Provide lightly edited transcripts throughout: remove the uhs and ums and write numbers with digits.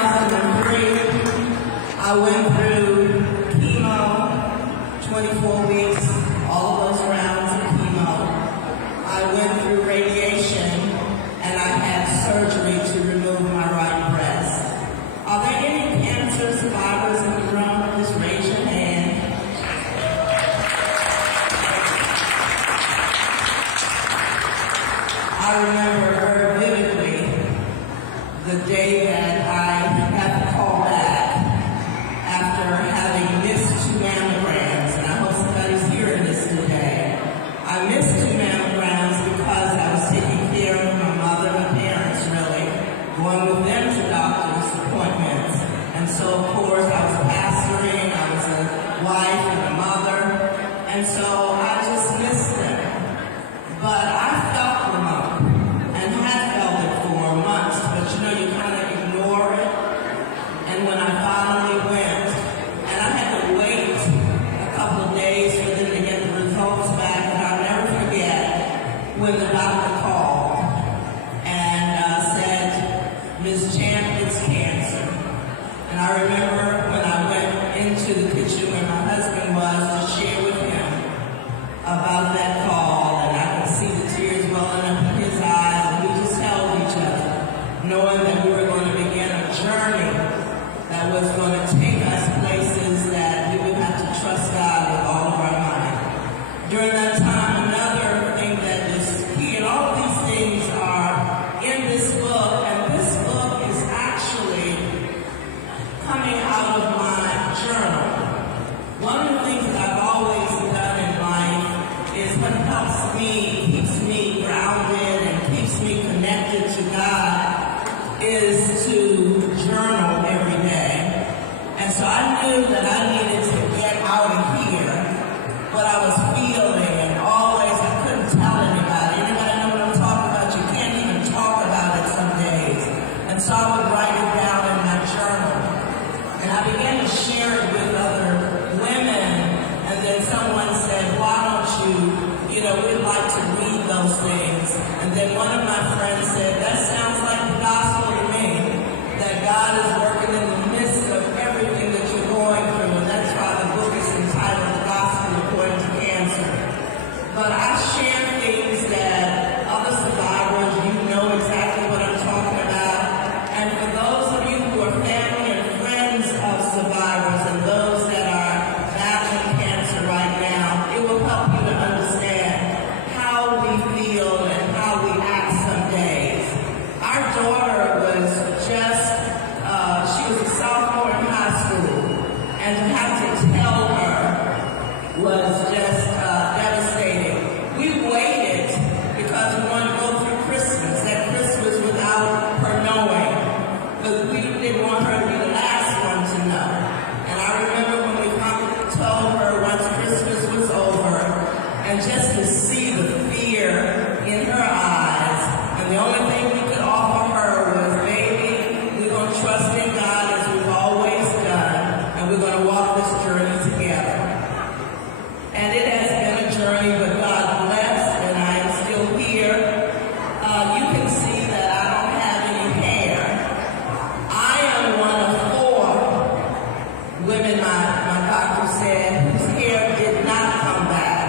2003, I went through chemo, 24 weeks, all of those rounds of chemo. I went through radiation, and I had surgery to remove my right breast. Are there any cancer survivors in the room? Just raise your hand. I remember vividly the day that I got the call back after having missed 2 mammograms, and I hope somebody's hearing this today. I missed 2 mammograms because I was taking care of my mother, my parents really, going with them to doctor's appointments. And so, of course, I was pastoring, I was a wife and a mother, and so I just missed them. But I felt them up and had felt it for months, but you kind of ignore it. And when I finally went, and I had to wait a couple of days for them to get the results back, and I'll never forget when the doctor called and said, "Ms. Champ, it's cancer." And I remember when I went into the kitchen where my husband was to share with him about that call, and I could see the tears welling up in his eyes, and we just held each other, knowing that we were going to begin a journey that was going to take us places that we would have to trust God with all of our might. During that time, another thing that is key, and all of these things are in this book, and this book is actually coming out of my journal. One of the things that I've always done in life is what helps me, keeps me grounded and keeps me connected to God is to journal every day. And so I knew that I needed to get out of here what I was feeling, and always I couldn't tell anybody. Anybody know what I'm talking about? You can't even talk about it some days. And so I would write it down in my journal. And I began to share it with other women, and then someone said, "Why don't we'd like to read those things." And then one of my friends said, "That sounds like the gospel to me, that God is working in the midst of everything that you're going through," and that's why the book is entitled The Gospel According to Cancer. But I share things that other survivors, you know exactly what I'm talking about. And for those of you who are family and friends of survivors and those that are battling cancer right now, it will help you to understand how we feel and how we act some days. Our daughter was she was a sophomore in high school, and to have to tell her was just devastating. We waited because we wanted to go through that Christmas without her knowing, but we didn't want her to be the last one to know. And I remember when we finally told her once Christmas was over, and just to see the fear in her eyes, and the only thing we could offer her was, "Baby, we're going to trust in God as we've always done, and we're going to walk this journey together." And it has been a journey, but God blessed, and I am still here. You can see that I don't have any hair. I am one of 4 women, my doctor said, whose hair did not come back.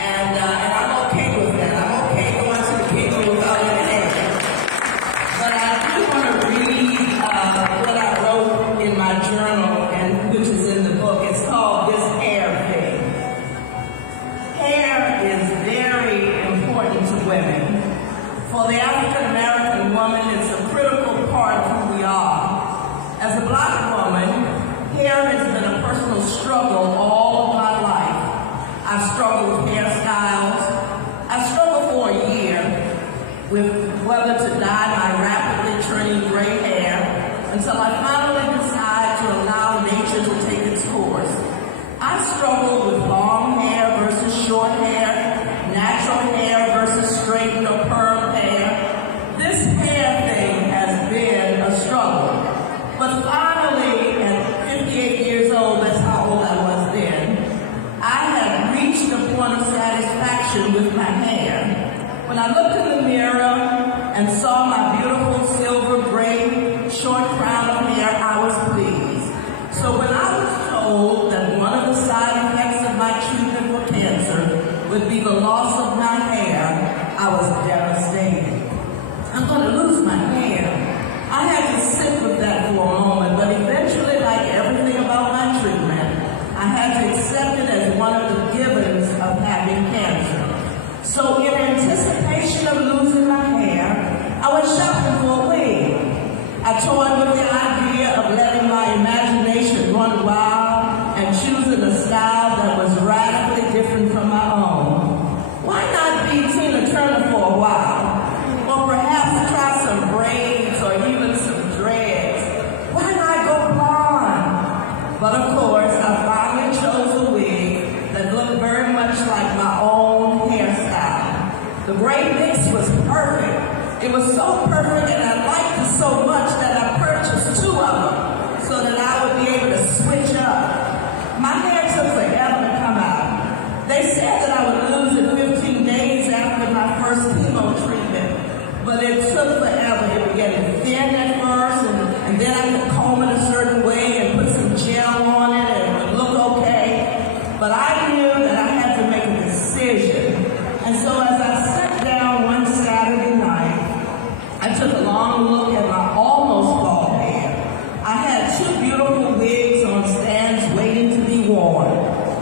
And I'm okay with that. I'm okay going to the kingdom without any hair. But I do want to read what I wrote in my journal, and which is in the book. It's called This Hair Thing. Hair is very important to women. For the African American woman, it's a critical part of who we are. As a Black woman, hair has been a personal struggle all of my life. I've struggled with hairstyles. I struggled for a year with whether to dye my rapidly turning gray hair, until I finally decided to allow nature to take its course. I struggled with long hair versus short hair, natural hair versus straightened or perm hair. This hair thing has been a struggle. But finally, at 58 years old, that's how old I was then, I have reached the point of satisfaction I toyed with the idea of letting my imagination run wild and choosing a style that was radically different from my own. Why not be Tina Turner for a while? Or perhaps try some braids or even some dreads. Why not go blonde? But of course, I finally chose a wig that looked very much like my own hairstyle. The gray mix was perfect. It was so perfect and I liked it so much that I purchased 2 of them so that I would be able to switch up. My hair took forever to come out. They said that I would lose it 15 days after my first chemo treatment, but it took forever. It would get thin at first and then I could comb it a certain way and put some gel on it and it would look okay. But I knew that I had to make a decision. And so as I sat down one Saturday night, I took a long look at my almost bald hair. I had 2 beautiful wigs on stands waiting to be worn.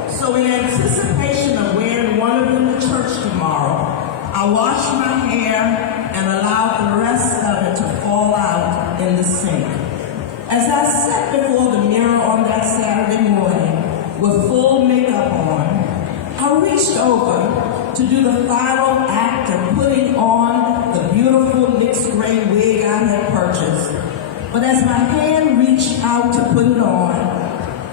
So in anticipation of wearing one of them to church tomorrow, I washed my hair and allowed the rest of it to fall out in the sink. As I sat before the mirror on that Saturday morning with full makeup on, I reached over to do the final act of putting on the beautiful mixed gray wig I had purchased. But as my hand reached out to put it on,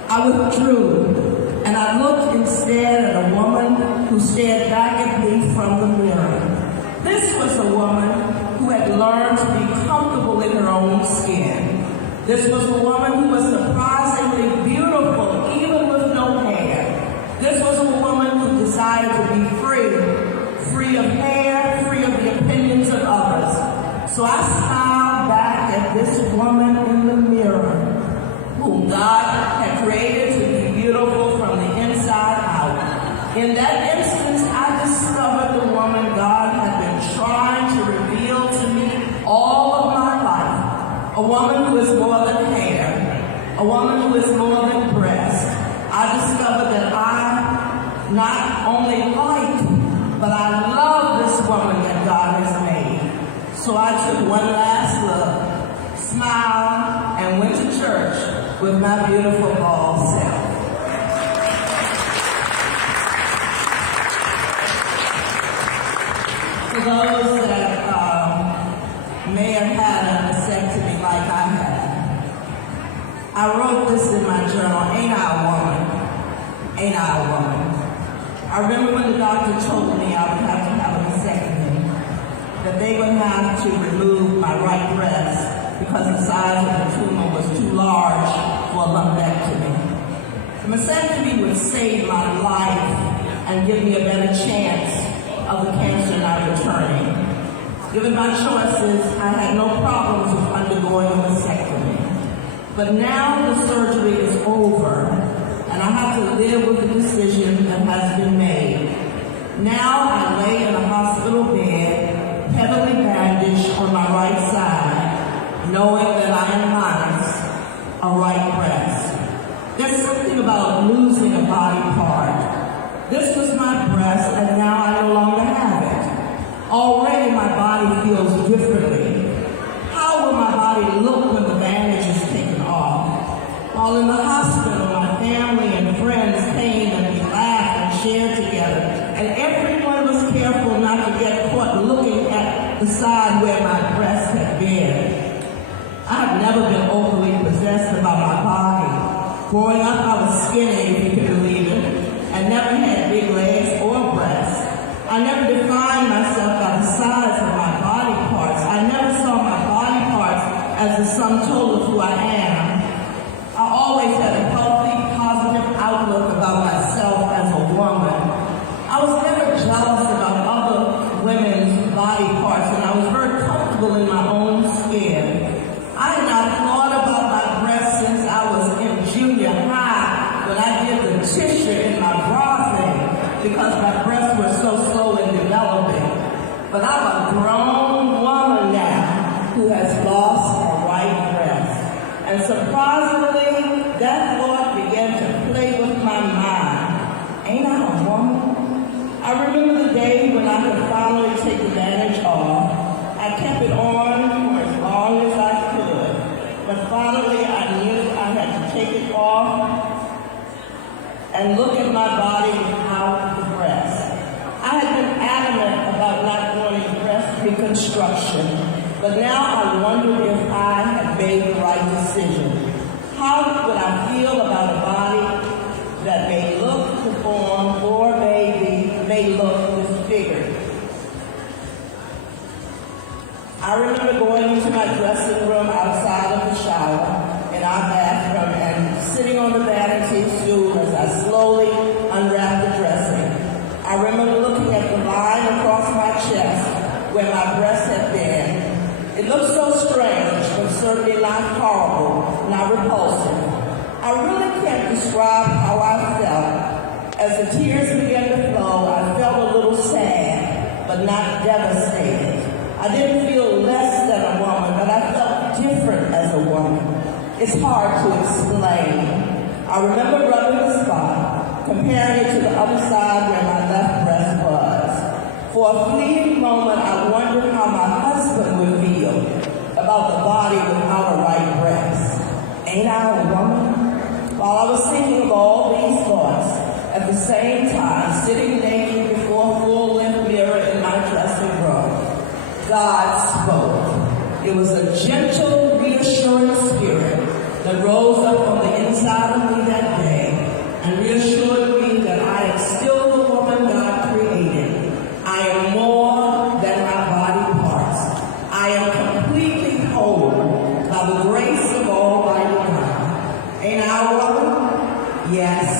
I withdrew, and I looked instead at a woman who stared back at me from the mirror. This was a woman who had learned to be comfortable in her own skin. This was a woman who was surprisingly beautiful, even with no hair. This was a woman who decided to be free of hair, free of the opinions of others. So I smiled back at this woman in the mirror, whom God had created to be beautiful from the inside out. In that instance, I discovered the woman God had been trying to reveal to me all of my life. A woman who is more than hair, a woman who is more than breast. I discovered that I not only like, but I love this woman that God has made. So I took one last look, smiled, and went to church with my beautiful bald self. For those that may have had a vasectomy like I had, I wrote this in my journal, ain't I a woman? Ain't I a woman? I remember when the doctor told me I would have to have a vasectomy, that they would have to remove my right breast because the size of the tumor was too large for a lumpectomy. The vasectomy would save my life and give me a better chance of the cancer not returning. Given my choices, I had no problems with undergoing a vasectomy. But now the surgery is over, and I have to live with the decision that has been made. Now I lay in a hospital bed, heavily bandaged on my right side, knowing that I am minus a right breast. There's something about losing a body part. This was my breast, and now I no longer have it. Already my body feels differently. How will my body look when the bandage is taken off? While in the hospital, my family and friends came and we laughed and shared together, and everyone was careful not to get caught looking at the side where my breast had been. I have never been overly possessed about my body. Growing up, I was skinny, if you can believe it, and never had big legs or breasts. I never defined myself by the size of my body parts. I never saw my body parts as the sum total of who I am. I always had a healthy, positive outlook about myself as a woman. I was never jealous about other women's body parts, and I was very comfortable in my own skin. I had not thought about my breasts since I was in junior high when I did the tissue in my bra thing because my breasts were so slow in developing. But I'm a grown woman now who has lost her right breast. And and look at my body without the breast. I had been adamant about not wanting breast reconstruction, but now I wondered if I had made the right decision. How would I feel about a body that may look deformed or maybe may look disfigured? I remember going into my dressing room outside of the shower in our bathroom and sitting on the vanity stool as I slowly unwrapped the dressing. I remember looking at the line across my chest where my breast had been. It looked so strange, but certainly not horrible, not repulsive. I really can't describe how I felt. As the tears began to flow, I felt a little sad, but not devastated. I didn't feel less than a woman, but I felt different as a woman. It's hard to explain. I remember rubbing the spot, comparing it to the other side where my left breast was. For a fleeting moment, I wondered how my husband would feel about the body without a right breast. Ain't I a woman? While I was thinking of all these thoughts, at the same time, sitting naked before a full-length mirror in my dressing room, God spoke. It was a gentle, reassuring spirit that rose up on the inside of me that day and reassured me that I am still the woman God created. I am more than my body parts. I am completely whole by the grace of Almighty God. Ain't I a woman? Yes.